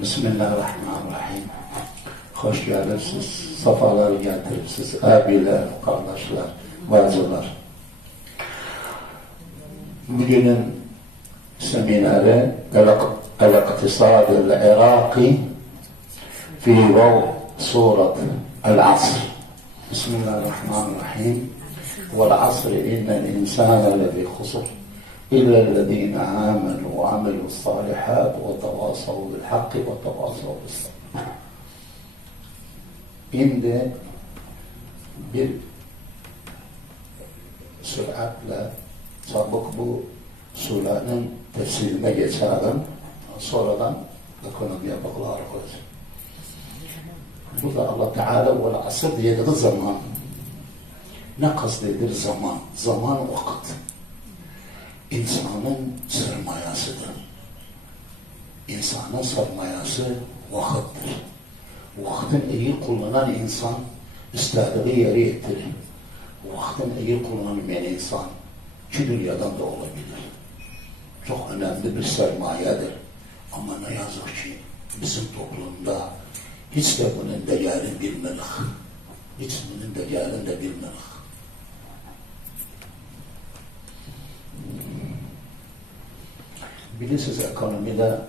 Bismillahirrahmanirrahim. Hoş geldiniz, safalar getirirsiniz, abiler, kardeşler, bacılar. Bugünün semineri El-İktisad el-Iraqi fi surat el-Asr. Bismillahirrahmanirrahim. Vel-Asr innel insane lefî husr. İllellezîne âmenû ve amilu's-sâlihât ve tevâsav bil-hakkı ve tevâsav bis-sabr. Şimdi bir süratle çabuk bu surenin tefsirine geçelim. Sonradan ekonomiye bakılacağız. Burada Allah Teala ve asr dediği zaman ne kastedilir zaman? Zaman vakit. İnsanın sermayasıdır. İnsanın sermayası vakittir. Vaktin iyi kullanan insan istediği yere yetirir. Vaktin iyi kullanmayan insan iki dünyadan da olabilir. Çok önemli bir sermayedir. Ama ne yazık ki bizim toplumda hiç de bunun değerini bilmedik. Hiç bunun değerini de bilmedik. Bilirsiniz ekonomide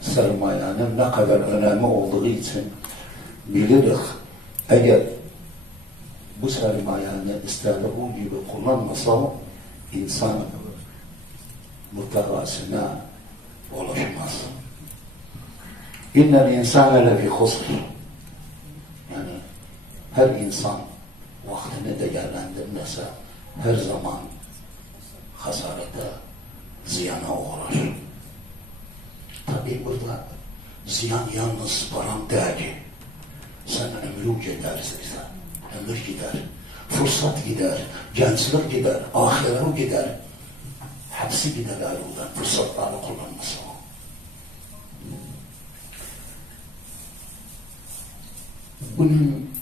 sermayenin ne kadar önemi olduğu için biliriz. Eğer bu sermayenin istediği gibi kullanmasa insan mutlakasına ulaşmaz. İnnel insane lefî husr. Yani her insan vaktini değerlendirmese her zaman hasarete, ziyana uğrar. Tabi burada ziyan yalnız param değil. Sen ömrü gidersin, ömür gider, fırsat gider, gençlik gider, ahiret gider. Hepsi gider elinden, fırsatları kullanması o. Bunun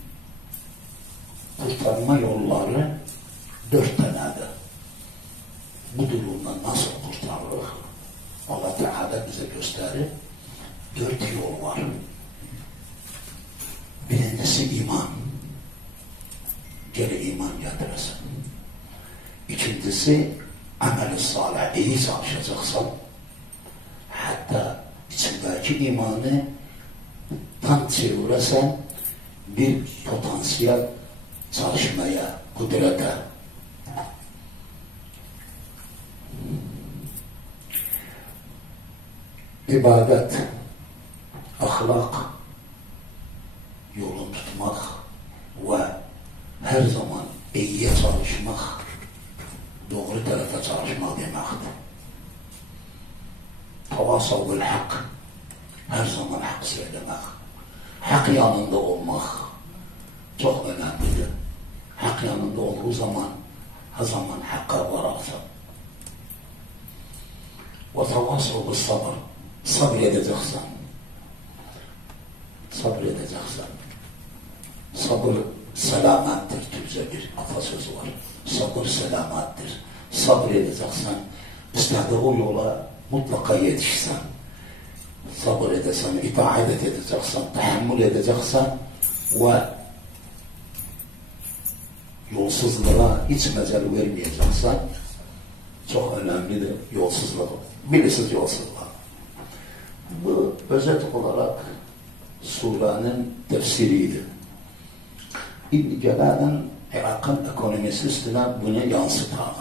kurtarma yolları 4 tanedir. Bu durumdan nasıl kurtarılır? Allah Teala bize gösterir. 4 yol var. Birincisi iman. Geri iman getirirsin. İkincisi amel-i salih. İyi çalışacaksın. Hatta içindeki imanı tam çeviresen bir potansiyel çalışmaya, kudrete. İbadet, ahlak, yolun tutmak ve her zaman iyiye çalışmak, doğru tarafa çalışmak demektir. Tevasav bil hak, her zaman hak söylemek, hak yanında olmak çok önemlidir. Hak yanında olduğu zaman her zaman hakka vararsan. Ve tevasav bil sabr, sabredeceksin. Sabredeceksin. Sabır selamettir. Türkçe bir atasözü var. Sabır selamettir. Sabredeceksin. İstediği yola mutlaka yetişsen. Sabır edeceksin, itaat edeceksin, tahammül edeceksin ve yolsuzluğa hiç mecel vermeyeceksin. Çok önemlidir yolsuzluk. Bilirsiniz yolsuzluğa. Bu özet olarak surenin tefsiriydi. İbn Celal'in Irak'ın ekonomisi üstüne bunu yansıtan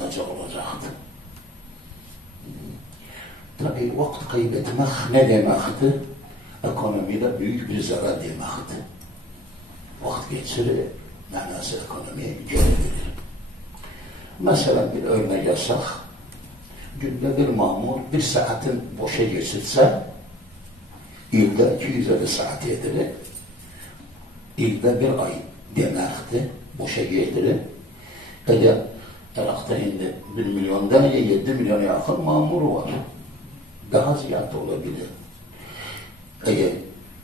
nece olacaktı. Tabi vakit kaybetmek ne demekti? Ekonomide büyük bir zarar demekti. Vakit geçirir, manası ekonomiye geri verir. Mesela bir örnek yazsak, günde bir mamur bir saatin boşa geçirse, yılda 250 saat edilir. Yılda bir ay demekti, boşa geçirir. Eğer Irak'ta şimdi 1 milyondan 7 milyona yakın mamur var. Daha ziyade olabilir. Eğer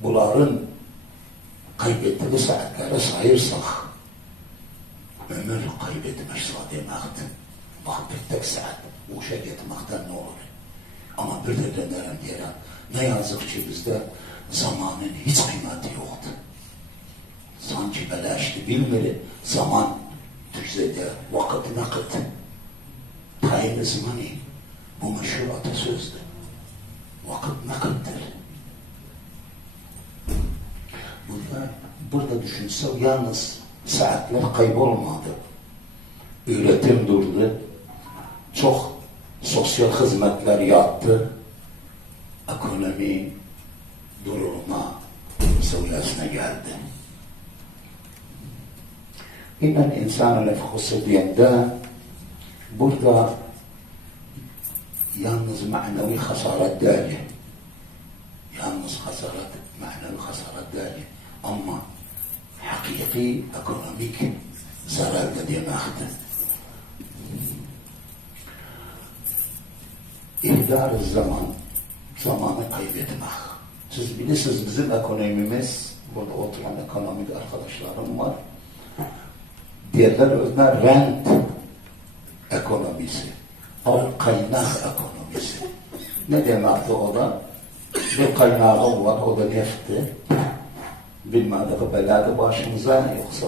bunların kaybettiği saatleri sayırsak, ömür ömür kaybetmişler demekti. Bak bir tek saat boşa gitmekten ne olur? Ama bir de dönerim diyelim. Ne yazık ki bizde zamanın hiç kıymeti yoktu. Sanki beleşti bilmeli. Zaman Türkçe'de vakit nakit. Tayin zamanı. Bu meşhur atasözdür. Vakit nakittir. Burada düşünsek yalnız saatler kaybolmadı. Üretim durdu. Çok sosyal hizmetler yattı. Ekonomi durulma seviyesine geldi. İnnen insanı nefhusu diyende burada yalnız manevi hasaret değil. Yalnız hasaret, manevi hasaret değil. Ama hakiki ekonomik zarar da demektir. İhdar zaman, zamanı kaybetmek. Siz bilirsiniz bizim ekonomimiz, burada oturan ekonomik arkadaşlarım var. Diğerler özler rent ekonomisi, al kaynak ekonomisi. Ne demekti o da? Bir kaynağı var, o da nefti. Bilmedik beladı başımıza yoksa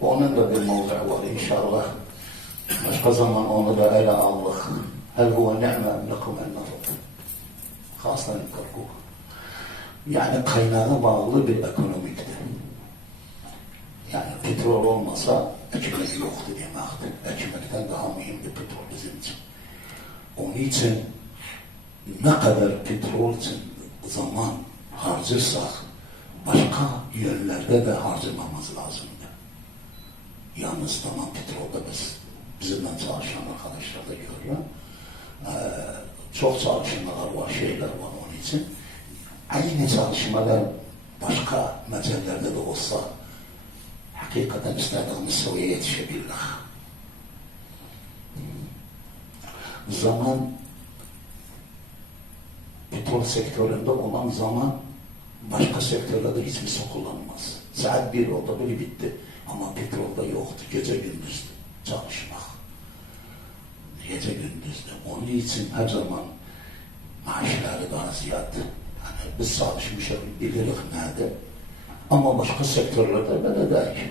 onun da bir mevzu var inşallah. Başka zaman onu da ele aldık. Hel huve ni'me emlekum ennarud. Khaslan Kirkuk. Yani kaynağı bağlı bir ekonomiktir. Yani petrol olmasa ekmek yoktu demektir. Ekmekten daha mühimdir petrol bizim için. Onun için ne kadar petrol için zaman harcarsak başka yönlerde de harcamamız lazımdı. Yalnız tamam petrolda bizimle çalışan arkadaşlar da görüyor. Çok çalışmalar var, şeyler var onun için. Aynı çalışmalar başka mecellerde de olsa hakikaten istediğimiz seviyeye yetişebilirler. Zaman petrol sektöründe olan zaman başka sektörlerde hiçbirisi kullanılmaz. Saat 1 oldu, biri bitti. Ama petrolda yoktu. Gece gündüzdü çalışmak. Gece gündüzdü. Onun için her zaman maaşları daha ziyade. Yani biz çalışmışız, biliriz nerede. Ama başka sektörlerde böyle değil.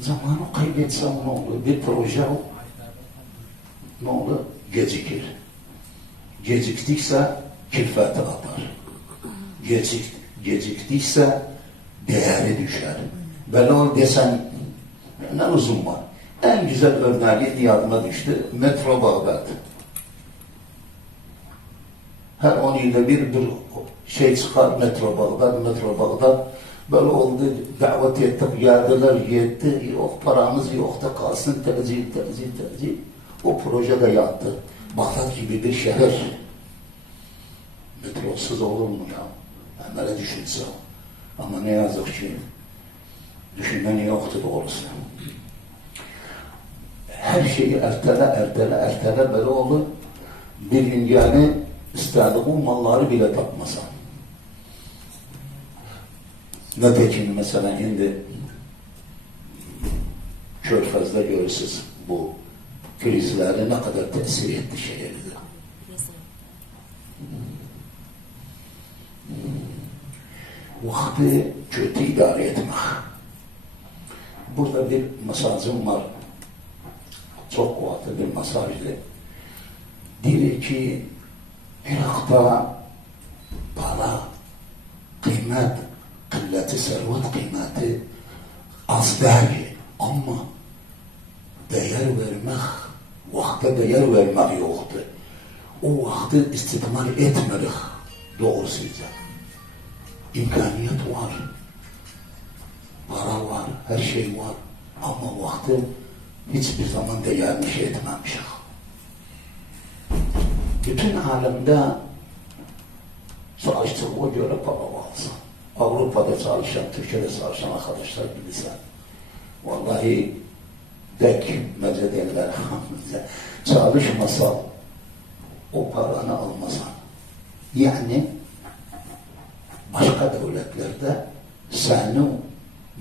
Zamanı kaybetsem ne olur? Bir proje ne olur? Gecikir. Geciktikse külfeti atar. Geciktiyse değeri düşer. Böyle ol desen ne lüzum var? En güzel örneği yadıma düştü. Metro Bağdat. Her 10 yılda bir şey çıkar Metro Bağdat. Böyle oldu, davet ettik, geldiler, yetti. Yok paramız yok da kalsın, tercih. O proje de yattı. Bağdat gibi bir şehir. Metrosuz olur mu ya? Ben böyle düşünsem. Ama ne yazık ki düşünmen yoktu doğrusu. Her şeyi ertele böyle olur. Bir gün yani istediğin malları bile tapmasan. Nitekim mesela şimdi Körfez'de görürsünüz bu krizlere ne kadar tesir etti şehirde. Vakti kötü idare etmek. Burada bir mesajım var. Çok kuvvetli bir mesajdı. Diyor ki Irak'ta para, kıymet, kılleti servet kıymeti az değil. Ama değer vermek, vakte değer vermek yoktu. O vakti istikmal etmedik doğrusuyla. İmkaniyet var, para var, her şey var. Ama vakti hiçbir zaman değerli şey etmemişik. Bütün alemde çalıştığına göre para varsa, Avrupa'da çalışan, Türkiye'de çalışan arkadaşlar bilirsen, vallahi dek mecedeller çalışmasa o paranı almasan. Yani başka devletlerde seni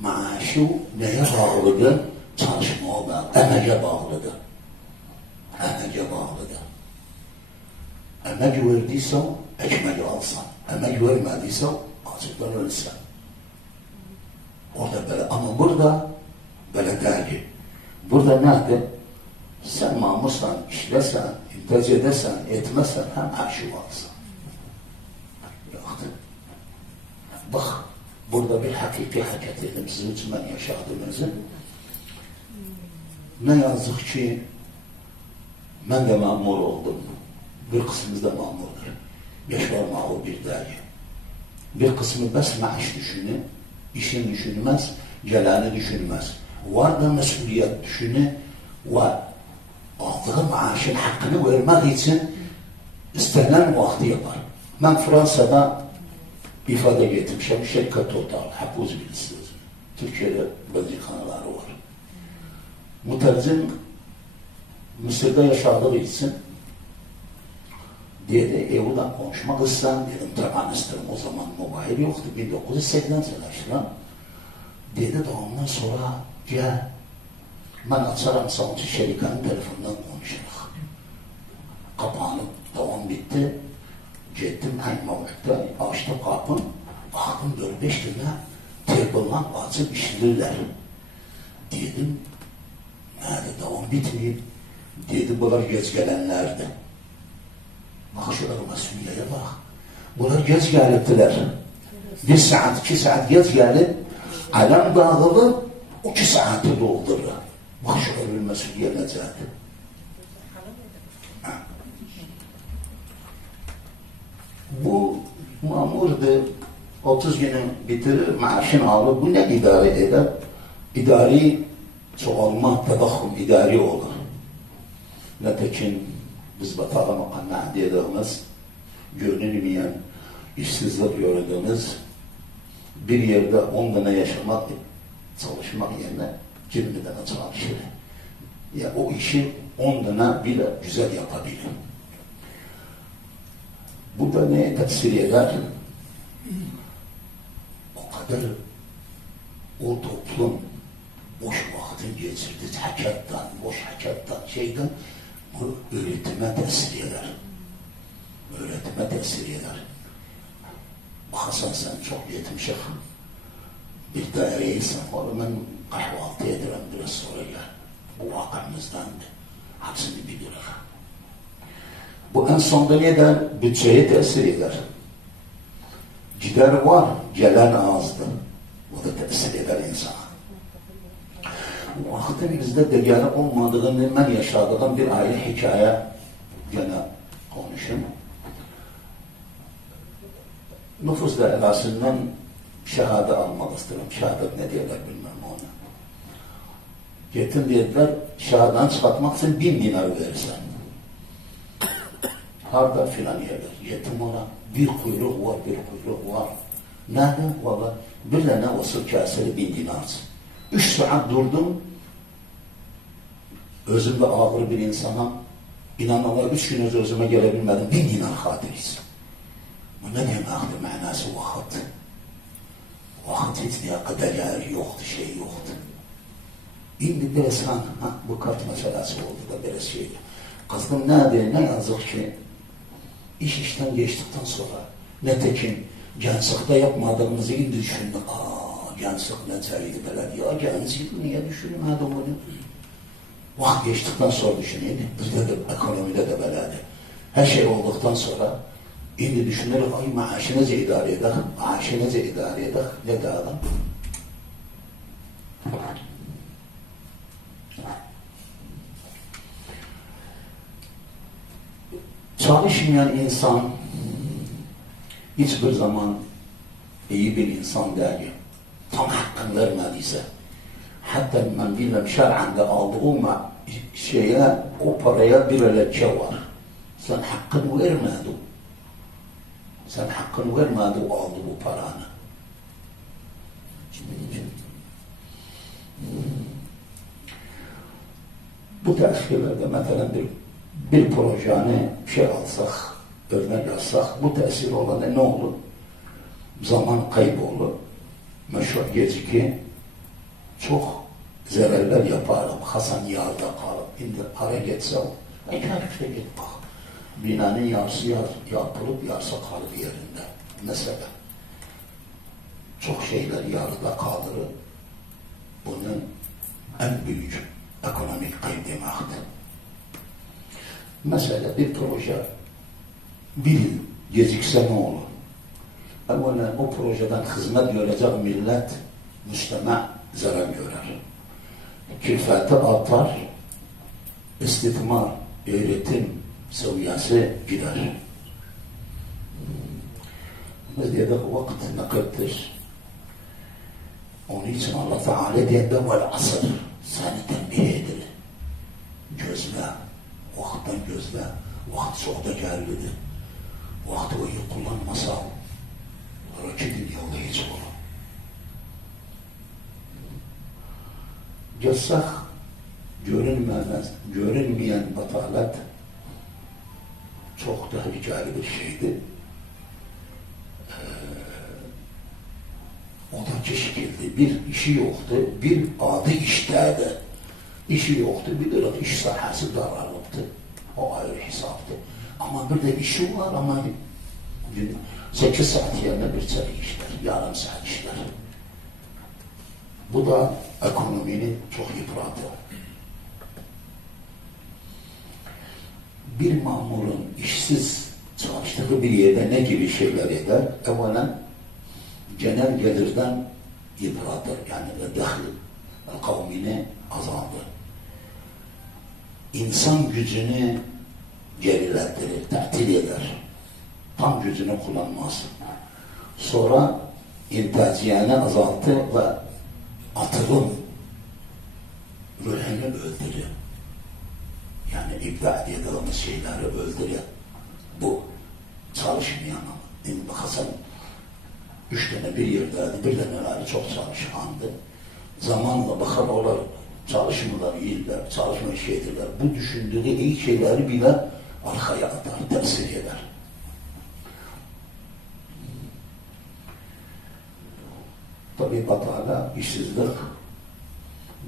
maaşı neye bağlıdır? Çalışmaya bağlı, emeğe bağlıdır. Emeğe bağlıdır. Emek verdiyse ekmeği alsan, emek vermediyse açıktan ölsen. Orada böyle, ama burada böyle değil. Burada nedir? Sen mamursan, işlesen, imtaz edersen, etmezsen hem maaşı alsan. Yoktur. Bak, burada bir hakiki hakikat edim sizin için ben yaşadığınızı. Ne yazık ki ben de mamur oldum. Bir kısmımız da mamurdur. Yaşlar mağul bir değil. Bir kısmı bes maaş düşünür, işin düşünmez, celalini düşünmez. Var da mesuliyet düşünür ve aldığı maaşın hakkını vermek için istenen vakti yapar. Ben Fransa'da ifade getirmişim. Şirket Total, hapuz bilirsiniz. Türkiye'de bazı var. Mutercim Mısır'da yaşadığı için dedi, evden konuşmak istedim. Dedim, tamam istedim. O zaman mobil yoktu. 1980 sene. Dedi, ondan sonra gel. Ben açarım savuncu şerikanın telefonundan konuşarak. Kapanıp devam bitti. Gittim Kaymalık'ta, açtım kapım. Baktım 4-5 tane table'dan açıp işliler. Dedim, nerede devam bitmeyip. Dedi, bunlar geç gelenlerdi. Bak şurada mesuliyeye bak. Bunlar geç geliptiler. 1 saat, 2 saat geç gelip, alem dağılır, 2 saati doldurur. Bak şurada bir mesuliye necati. Bu mamurdu, 30 günü bitirir, maaşını alır, bu ne idare eder? İdari çoğalma, tedahüm idari olur. Nitekim biz batalım anne dediğimiz, görünmeyen işsizlik gördüğümüz bir yerde 10 tane yaşamak, çalışmak yerine 20 tane çalışır. Ya o işi 10 tane bile güzel yapabilir. Bu da neye tesir eder? O kadar o toplum boş vaktin geçirdi, hakattan, boş hakattan, şeyden bu öğretime tesir eder. Öğretime tesir eder. Hasan sen çok yetmişsin. Bir daireysen var, ben kahvaltı ederim biraz sonra gel. Bu vakamızdandı. Hepsini bilirim. Bu en sonunda neden? Bütçeye tesir eder. Gider var, gelen azdır. O da tesir eder insana. Vaktin bizde değerli olmadığını ben yaşadığım bir aile hikaye gene konuşayım. Nüfus dairesinden şehadet almak istedim. Şehadet ne diyorlar bilmem ona. Gittim dediler, şehadetten çıkartmak için 1000 dinar verirsen. Harda filan yerler. Gittim ona, bir kuyruk var, bir kuyruk var. Nerede? Valla bir tane usul kaseli 1000 dinar. 3 saat durdum. Özümde ağır bir insana, inananlar 3 gün özüme gelebilmedim. 1000 dinar hatiriz. Bu ne demektir manası vakit? Vakit hiç ne kadar yer yoktu, şey yoktu. Şimdi biraz bu kart meselesi oldu da biraz şeydi. Kızım ne yazık ki iş işten geçtikten sonra netekim gençlikte yapmadığımızı şimdi düşündüm. Gençlik necaydı beledi ya, gençlik niye düşünmedim bunu? Vakit geçtikten sonra düşüneydi. Bizde de ekonomide de beledi. Her şey olduktan sonra şimdi düşünerek ay maaşınızı idare eder, maaşınızı idare eder. Ne de adam? Çalışmayan insan hiçbir zaman iyi bir insan değil. Tam hakkını vermediyse, hatta ben bilmem şer'an da aldığı şeye, o paraya bir ölçü var. Sen hakkını vermedin. Sen hakkını vermedin, o aldı bu paranı. Bu teşkillerde mesela bir projeni şey alsak, örnek alsak, bu tesir olan ne olur? Zaman kaybı olur. Meşhur geciki, çok zararlar yaparım. Hasan yağda kalıp, şimdi para geçse o. Tarife git bak. Binanın yarısı yapılıp yarısı kalır yerinde. Mesela çok şeyler yarıda kalır. Bunun en büyük ekonomik kayıp demektir. Mesela bir proje bir yıl gecikse ne olur? Evvela o projeden hizmet görecek millet, müstema zarar görer. Külfeti artar, istifmar, öğretim seviyesi gider. Biz dedik vakit nakittir. Onun için Allah Teala diye vel asır seni tembih edilir. Gözle, vakitten gözle, vakit çok da gelmedi. Vakti o iyi kullanmasa rakı dünyada hiç olur. Geçsek görünmeyen batalet çok tehlikeli bir şeydi. O da çeşitli bir işi yoktu, bir adı işteydi. İşi yoktu, bir de iş sahası dararlıktı. O ayrı hesaptı. Ama bir de işi var ama 8 saat yerine bir saat işler, yarım saat işler. Bu da ekonomini çok yıprattı. Bir mamurun işsiz çalıştığı bir yerde ne gibi şeyler eder? Evvela genel gelirden yıpratır. Yani dahil kavmini azaldır. İnsan gücünü gerilettirir, tatil eder. Tam gücünü kullanmaz. Sonra intaciyeni azaltır ve atılım ruhunu öldürür. Yani ibda dediğimiz şeyleri öldürür. Bu çalışmayan ama. Şimdi Hasan 3 tane bir yerdeydi, bir taneleri çok çalışkandı. Zamanla bakar onlar çalışmalar iyiler, çalışma şeydirler. Bu düşündüğü iyi şeyleri bile arkaya atar, tesir eder. Tabi batala, işsizlik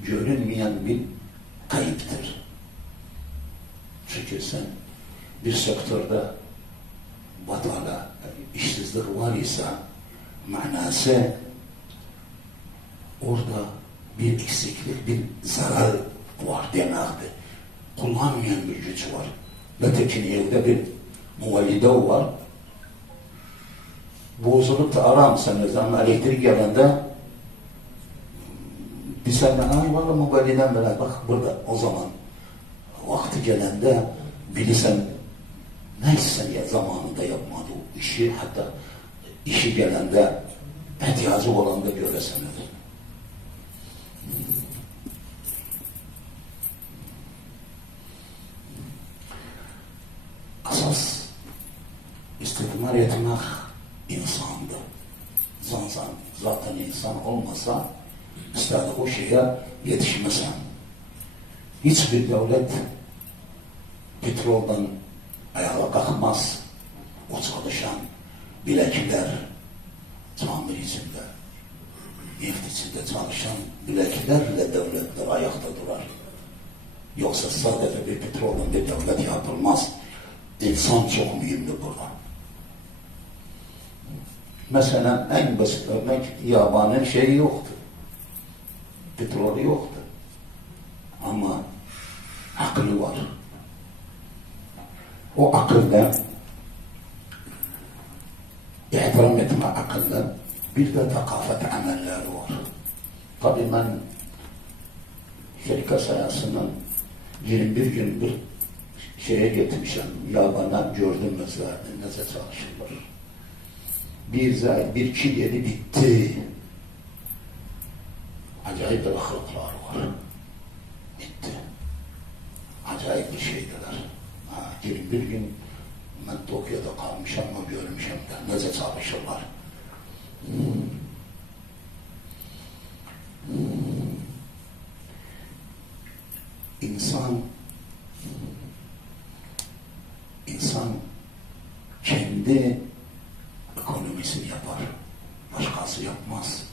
görünmeyen bir kayıptır. Çünkü sen bir sektörde batala, işsizlik var ise manası orada bir eksiklik, bir zarar var demektir. Kullanmayan bir güç var. Ötekin evde bir muvallide var. Bozulup da aramsanız ama elektrik gelende bir sene ay valla muvalliden bile bak burada o zaman vakti gelende bilirsen neyse ya zamanında yapmadı o işi, hatta işi gelende ihtiyacı olan da göresiniz. Asas istikmar etmek insandı. Zaten insan olmasa isterdi o şeye yetişmesen. Hiçbir devlet petroldan ayağa kalkmaz. O çalışan bilekler tamir içinde, neft içinde çalışan bileklerle devletler ayakta durar. Yoksa sadece bir petrolden bir devlet yapılmaz. İnsan çok mühimdir burada. Mesela en basit örnek yabanın şeyi yoktu. Petrolü yoktu. Ama aklı var. O akılda ihtiram etme akılda bir de takafet amelleri var. Tabii ben şirket sayısının 21 gün bir şeye gitmişim. Yabana gördüm mesela nasıl çalışırlar. Bir çil yedi bitti. Acayip bir akıllıklar var. Bitti. Acayip bir şeydiler. 21 gün ben Tokyo'da kalmışım ama görmüşüm de nasıl çalışırlar. İnsan kendi ekonomisini yapar. Başkası yapmaz.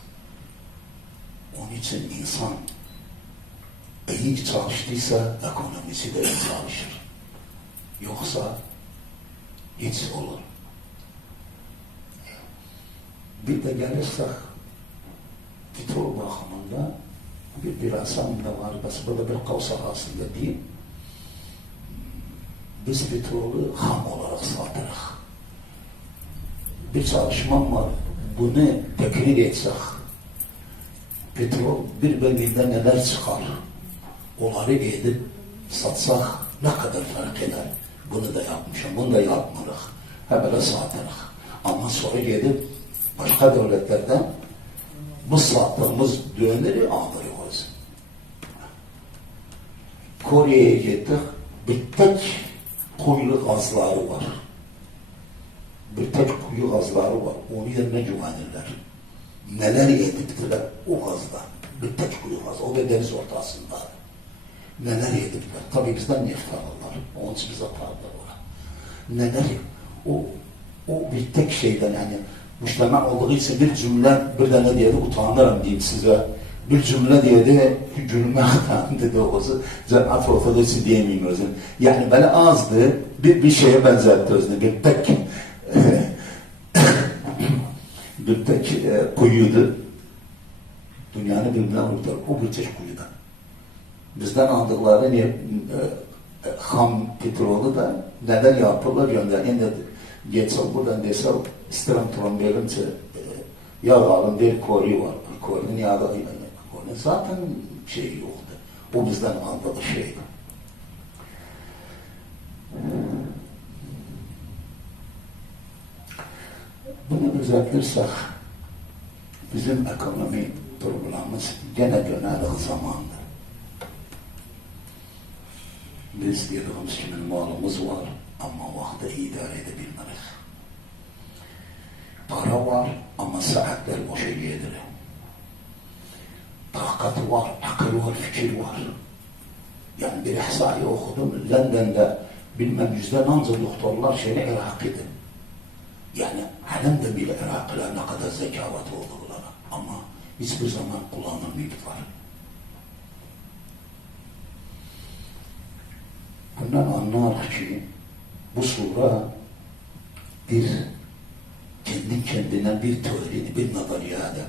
Onun için insan iyi çalıştıysa ekonomisi de iyi çalışır. Yoksa hiç olur. Bir de gelirsek petrol bakımında bir asamda var. Bas burada bir kavsa aslında diyeyim. Biz petrolü ham olarak satırız. Bir çalışmam var. Bunu tekrar etsek petrol bir bölgede neler çıkar? Onları edip satsak ne kadar fark eder? Bunu da yapmışım, bunu da yapmadık. Hemen satırız. Ama sonra gidip başka devletlerden bu sattığımız döneri alıyoruz. Kore'ye gittik, bir tek kuyu gazları var. Bir tek kuyu gazları var. Onun yerine güvenirler. Neler yedirdiler o gazda. Bir tek kuyu gaz. O da deniz ortasında. Neler yedirdiler. Tabii bizden neft alırlar. Onun için bize parlar. Neler o bir tek şeyden yani müştema olduğu için bir cümle bir tane diye de utanırım diyeyim size. Bir cümle diye de gülmekten dedi oğuzu. Cemaat ortadoksi diyemeyim özüm. Yani böyle azdı bir şeye benzetti özünü. Bir tek kuyuydu. Dünyanın birbirine vurdular. O bir tek kuyudan. Bizden aldıkları ham petrolü da neden yapırlar gönderin dedi. Geçsel buradan desel isterim trombelim yağ alın bir kori var. Korinin yağı zaten şey yoktu. O bizden aldığı şeydi. Bunu özetlersek bizim ekonomi problemimiz gene dönelik zamandır. Biz dediğimiz gibi malımız var ama vakti idare edebilmeliyiz. Para var ama saatler boşa gidiyor. Takat var, akıl var, fikir var. Yani bir ihsayı okudum. London'da bilmem %10 doktorlar şeyini Irak edin. Yani halen de bile Iraklılar ne kadar zekavat oldukları ama hiçbir zaman kullanılmıyorlar. Bundan anlar ki bu sure bir kendi kendine bir teoriydi, bir nazariyade,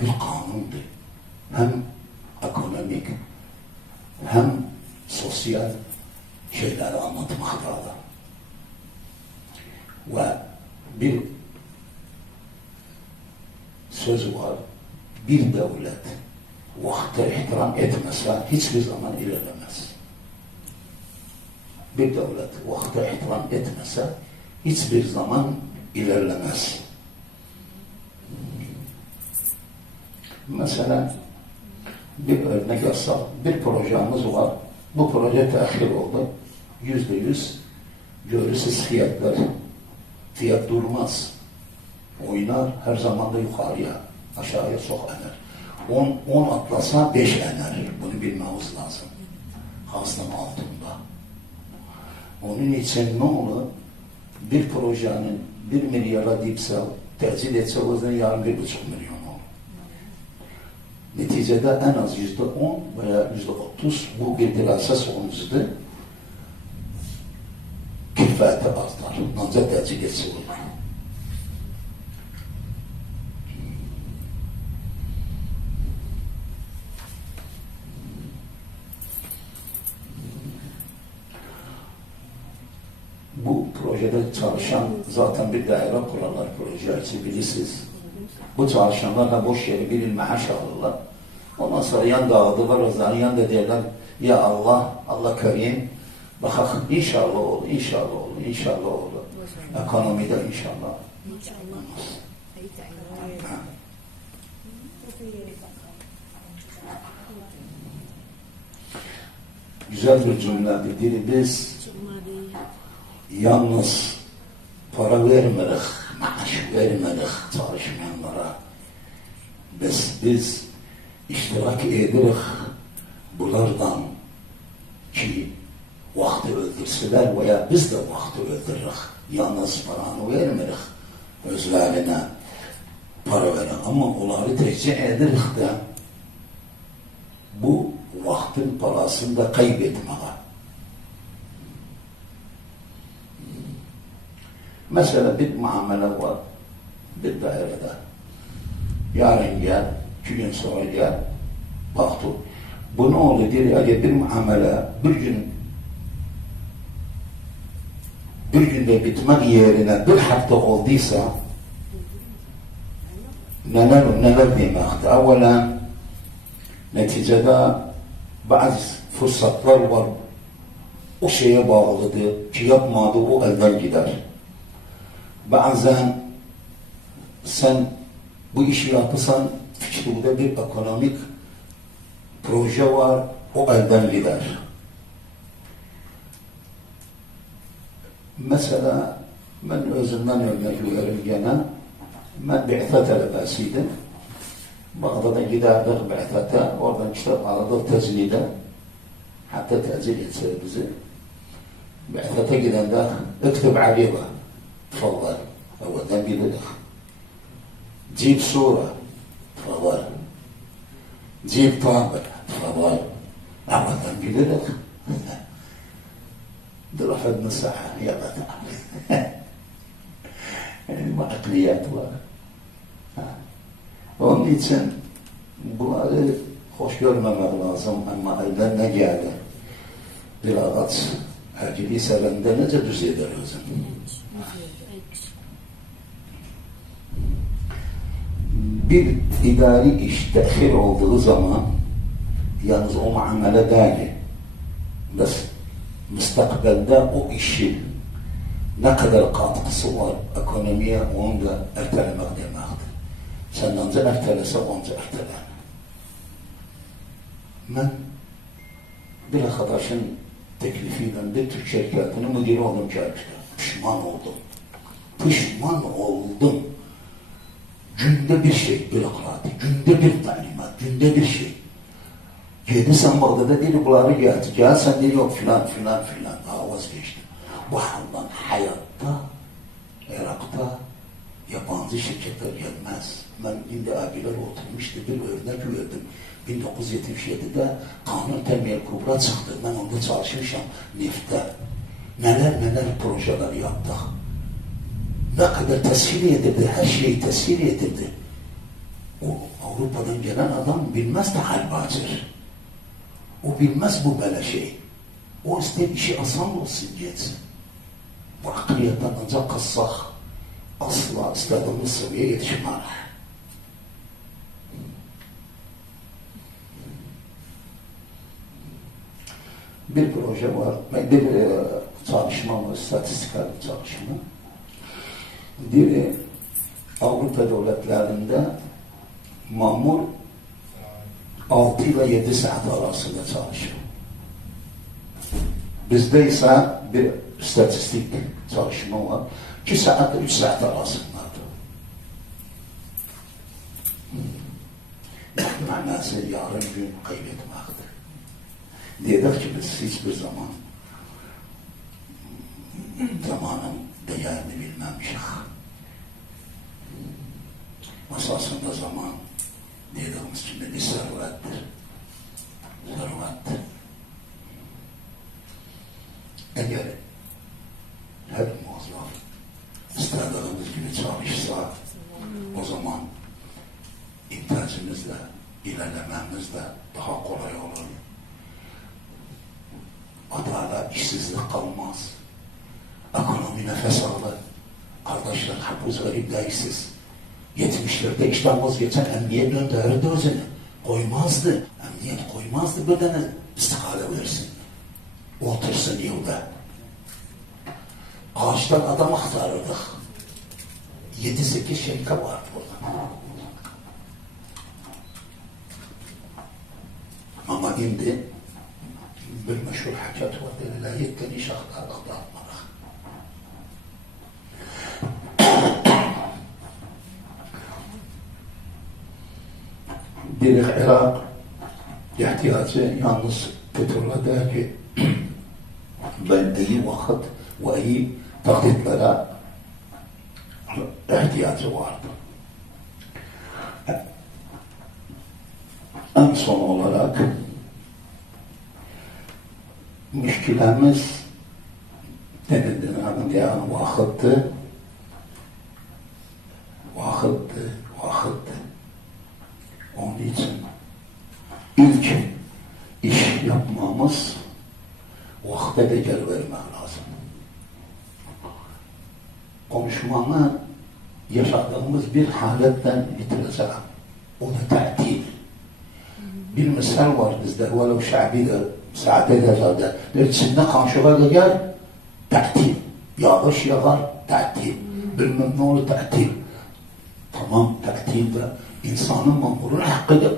bir kanundu. Hem ekonomik hem sosyal şeyleri anlatmaktadır. Ve bir söz var, bir devlet vakte ihtiram etmese hiçbir zaman ilerlemez. Bir devlet vakte ihtiram etmese hiçbir zaman ilerlemez. Mesela bir örnek yazsak, bir projemiz var. Bu proje tehir oldu. %100 görürsüz fiyatlar. Fiyat durmaz. Oynar, her zaman da yukarıya, aşağıya çok ener. 10 atlasa 5 ener. Bunu bilmemiz lazım. Hasının altında. Onun için ne olur? Bir projenin 1 milyara dipse, tercih etse o zaman yarın 1,5 milyon olur. Neticede en az %10 veya %30 bu bir dirasa sonucudur. Kifayeti azlar. Ancak tercih etse olur. Bu projede çalışan zaten bir daire kurarlar proje için bilirsiniz. Bu çalışanlarla boş yere bir maaş alırlar. Ondan sonra yan dağıdırlar o zaman yan da derler ya Allah, Allah Kerim bak inşallah olur, inşallah olur, inşallah olur. Ekonomide inşallah. Güzel bir cümledir. Biz yalnız para vermedik, maaş vermedik çalışmayanlara. Biz iştirak edirik bunlardan ki vakti öldürseler veya biz de vakti öldürürük. Yalnız paranı vermedik özlerine. para veren. Ama onları tercih edirik de bu vaktin parasını da kaybetmeye. Mesela bir muamele var bir dairede. Yarın gel, 2 gün sonra gel, baktı. Bu ne oldu diye, eğer bir muamele bir günde bitmek yerine bir hafta olduysa neler demekti? Evvela neticede bazı fırsatlar var. O şeye bağlıdır ki yapmadı, o elden gider. Bazen sen bu işi yapırsan fikrinde bir ekonomik proje var, o elden gider. Mesela ben özümden örnek veriyorum gene. Ben bi'te talebesiydim. Bağdat'a giderdik bi'tete, oradan kitap alırdık tezlide. Hatta tezil etse bizi. Bi'tete gidende اكتب عريضة تفضل أولا بيدك جيب صورة تفضل جيب طابع تفضل أولا بيدك درافة مساحة يلا تعال yani makliyat var. Onun için bunları hoş görmemek lazım ama elden ne geldi? Bir ağaç herkili serende nece düz eder özüm. Bir idari iş tehir olduğu zaman yalnız o muamele değil. Bas müstakbelde o işi ne kadar katkısı var ekonomiye onu da ertelemek demektir. Sen önce ertelese onca erteler. Ben bir arkadaşın teklifiyle bir Türk şirketinin müdürü oldum çalıştı. Pişman oldum. Günde bir şey bürokrati, günde bir talimat, günde bir şey. Yedi sen Bağdat'da dedi bunları geldi. Gel sen dedi yok filan. Vazgeçtim. Bu halden hayatta, Irak'ta yabancı şirketler gelmez. Ben şimdi abiler oturmuştu, bir örnek verdim. 1977'de Kanun Temel Kubra çıktı. Ben onda çalışmışım Neft'te. Neler projeler yaptık. Ne kadar tesir edildi, her şeyi tesir edildi. O Avrupa'dan gelen adam bilmez de halbacır. O bilmez bu böyle şey. O ister işi asan olsun geçsin. Bu akliyetten ancak kıssak asla istediğimiz seviyeye yetişmez. Bir proje var, bir çalışma var, statistikal bir çalışma. Avrupa devletlerinde mamur 6 ile 7 saat arasında çalışıyor. Bizde ise bir statistik çalışma var. 2 saat ile 3 saat arasındadır. Manası yarın gün kaybetmektir. Dedik ki biz hiçbir zaman zamanın değerini bilmemişik. Esasında zaman dediğimiz gibi bir servettir. Eğer her muazzaf istediğimiz gibi çalışsa o zaman imtiyazımızla, ilerlememiz de daha kolay olur. Adalet, işsizlik kalmaz. Ekonomi nefes alır. Kardeşler, hepimiz garip değilsiz. 70'lerde işten vazgeçen emniyet gönderirdi özünü. Koymazdı. Emniyet koymazdı bedene istihale versin. Otursun yılda. Ağaçtan adam aktarırdık. 7-8 şirket vardı orada. Ama şimdi bir meşhur hakat var. Dediler, yetten iş aktardık da atmadık. Bir Irak ihtiyacı yalnız petrola der ki ben iyi vakit ve iyi takditlere ihtiyacı vardı. En son olarak müşkilemiz denildiğinin yani vakitti. Onun için ilk iş yapmamız vakte değer vermek lazım. Konuşmamı yaşadığımız bir haletten bitireceğim. O da ta'til. Bir misal var bizde, velev şa'bidir, Sa'dedezade. İçinde kanşığa gelir, ta'til. Yağış yağar, ta'til. Bilmem ne olur, ta'til. Tamam, ta'til de insanın mamurun hakkıdır.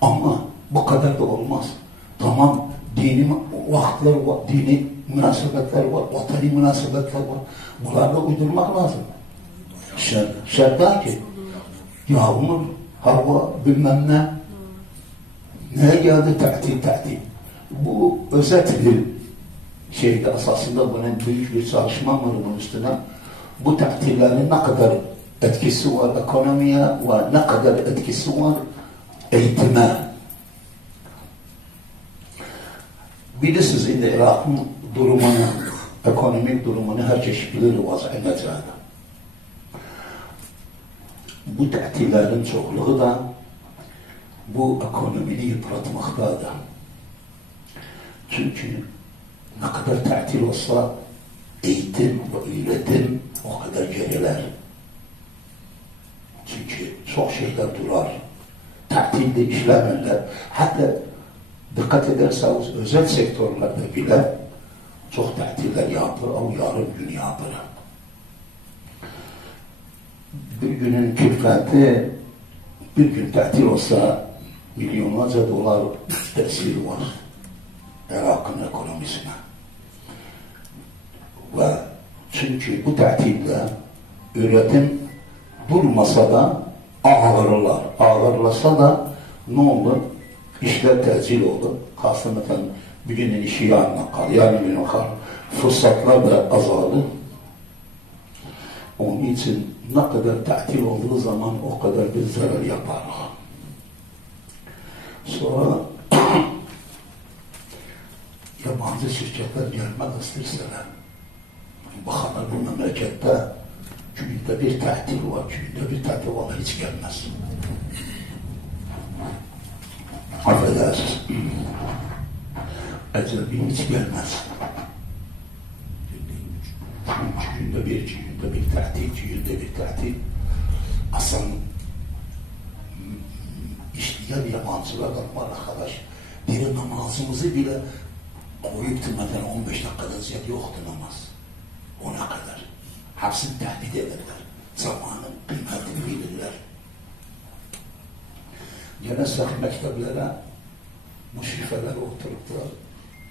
Ama bu kadar da olmaz. Tamam, dini vakitler var, dini münasebetler var, vatani münasebetler var. Bunlarla uydurmak lazım. Şertler ki, yağmur, hava, bilmem ne. Neye geldi? Ta'til. Bu özet bir şeydi. Esasında bunun büyük bir çalışma var bunun üstüne. Bu ta'tillerin ne kadar etkisi var ekonomiye ve ne kadar etkisi var eğitime. Bilirsiniz indi Irak'ın durumunu, ekonomik durumunu herkes bilir vaziyetine. Bu ta'tillerin çokluğu da bu ekonomini yıpratmaktadır. Çünkü ne kadar ta'til olsa eğitim ve öğretim o kadar geriler. Çünkü çok şeyler durar. Ta'tilde işlemirler. Hatta dikkat ederseniz özel sektörlerde bile çok ta'tiller yapılır ama yarım gün yapılır. Bir günün külfeti bir gün ta'til olsa milyonlarca dolar tesiri var Irak'ın ekonomisine. Ve çünkü bu ta'tille üretim durmasa da ağırlar. Ağırlasa da ne olur? İşler tecil olur. Hasımeten bir günün işi yarına kal, yarın günü kal. Fırsatlar da azalır. Onun için ne kadar ta'til olduğu zaman o kadar bir zarar yapar. Sonra yabancı şirketler gelmek isterseler, bakanlar bu memlekette günde bir ta'til var, günde bir ta'til var, hiç gelmez. Affedersiniz. Ecnebi hiç gelmez. Günde bir ta'til. Aslında işleyen yabancılardan var arkadaş. Bir namazımızı bile koyup mesela 15 dakikadan ziyade yoktu namaz. Ona kadar. Hepsini tehdit ederler. Zamanın kıymetini bilirler. Gelirsek mekteplere müşrifeler oturuplar,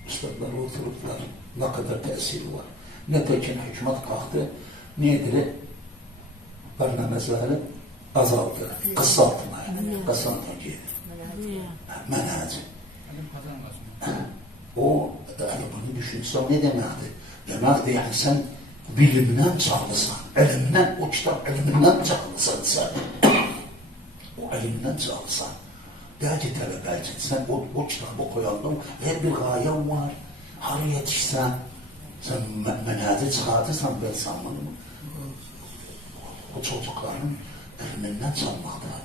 üstadlar oturuplar. Ne kadar tesiri var. Netekin hükümet kalktı. Nedir? Barnameleri azaldı. Kısaltmaya. Kısaltmaya. Menacı. O yani bunu düşünsem ne demekti? Demekti yani sen bilimden çağlısan, elimden o kitap elimden çağlısan sen. O elimden çağlısan. Belki talebe sen o kitabı koyalım. Her bir gayen var. Harı yetişsen sen menacı çıkartırsan ben sanmadım. O çocukların elinden çalmaktadır.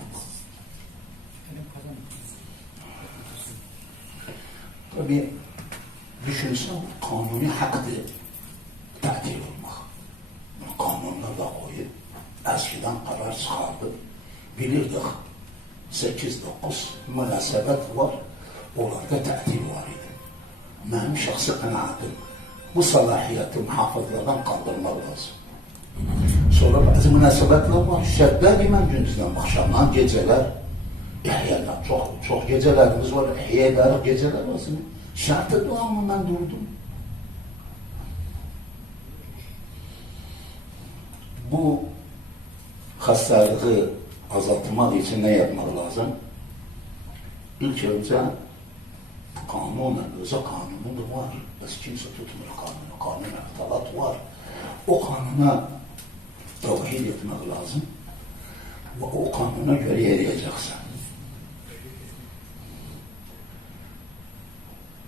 Tabii düşünsen kanuni haktır ta'til olmak. Kanunlarla koyup eskiden karar çıkardı. Bilirdik 8-9 münasebet var. Onlarda ta'til var idi. Benim şahsi kanaatim bu salahiyeti muhafızlardan kaldırmak lazım. Sonra bazı münasebetler var. Şertler hemen gündüzden, akşamdan, geceler. İhyalar, çok gecelerimiz var. İhya ederek geceler olsun. Şartı doğamı ben durdum. Bu hastalığı azaltmak için ne yapmak lazım? İlk önce kanunen, özel kanunu da var. Biz kimse tutmuyor kanunu. Kanun ihtilat var. O kanuna tevhid etmek lazım. Ve o kanuna göre yarayacaksan.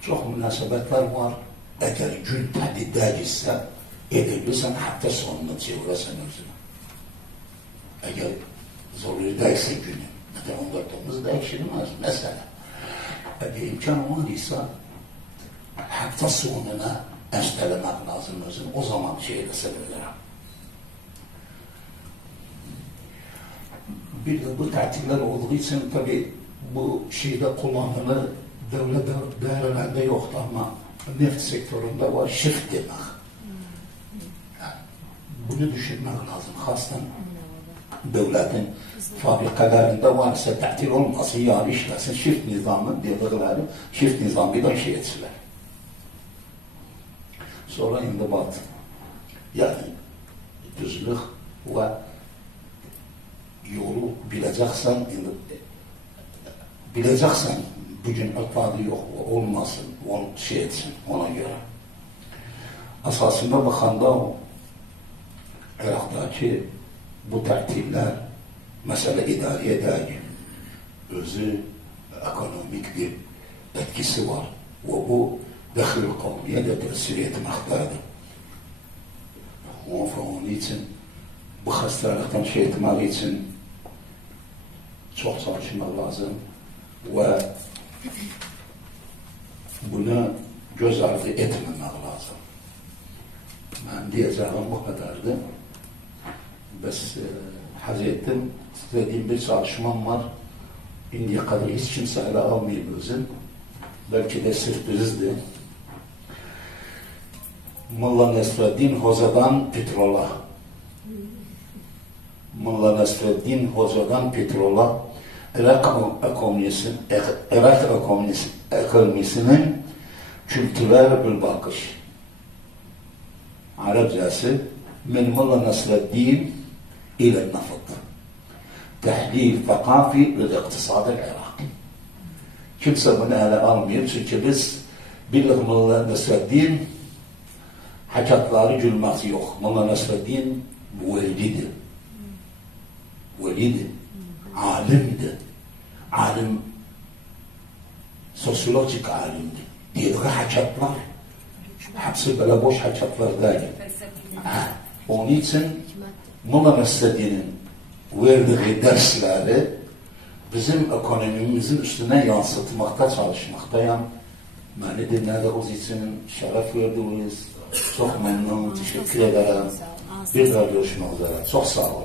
Çox münasibətlər var. Əgər gün tədidəcəksə, edirsən, həftə sonunu çevirəsən özünə. Əgər zorluydaysa günü, 14-9 dəyişilməz məsələ. Əgər imkan olmadıysa, həftə sonuna əstələmək lazım özünü, o zaman şey eləsə bilərəm. Bir de bu tətillər olduğu için tabii bu şeyde kullanılı devlet dairelerinde yoktu ama neft sektöründe var, shift demek. Yani bunu düşünmek lazım. Xasten devletin fabrikalarında varsa tətil olmasın, yarı işləsin, shift nizamı dedikleri, shift nizamıyla şey etsinler. Sonra indibat, yani düzlük ve yolu bileceksen, bugün ötvadı yok, olmasın, onu şey etsin, ona göre. Asasında bakanda o, Irak'taki bu tertipler, mesela idari eder, özü ekonomik bir etkisi var. Ve bu dahil kavmiye de tesir etmektedir. Onun için, bu hastalıktan şey etmek için çok çalışmak lazım ve bunu göz ardı etmemek lazım. Ben diyeceğim bu kadardı. Bes haz ettim. Dediğim bir çalışmam var. Şimdiye kadar hiç kimse ele almıyor özüm. Belki de sürprizdi. Molla Nesreddin Hoca'dan petrola. Molla Nesreddin Hoca'dan petrola, Irak ekonomisinin kültürel bir bakış. Arapçası min Molla Nesreddin ile nafıt. Tehlil thakafi ve iktisadı Irak. Kimse bunu ele almıyor çünkü biz bildik Molla Nesreddin hakatları gülmesi yok. Molla Nesreddin velidi. Velidi, alimdi. Alim, sosyolojik alimdi. Dediği hakatlar, hepsi böyle boş hakatlar değil. Onun için Molla Nesreddin'in verdiği dersleri bizim ekonomimizin üstüne yansıtmakta çalışmaktayım. Beni dinlediğiniz için şeref verdiniz. Çok memnun, teşekkür ederim. Bir daha görüşmek üzere. Çok sağ olun.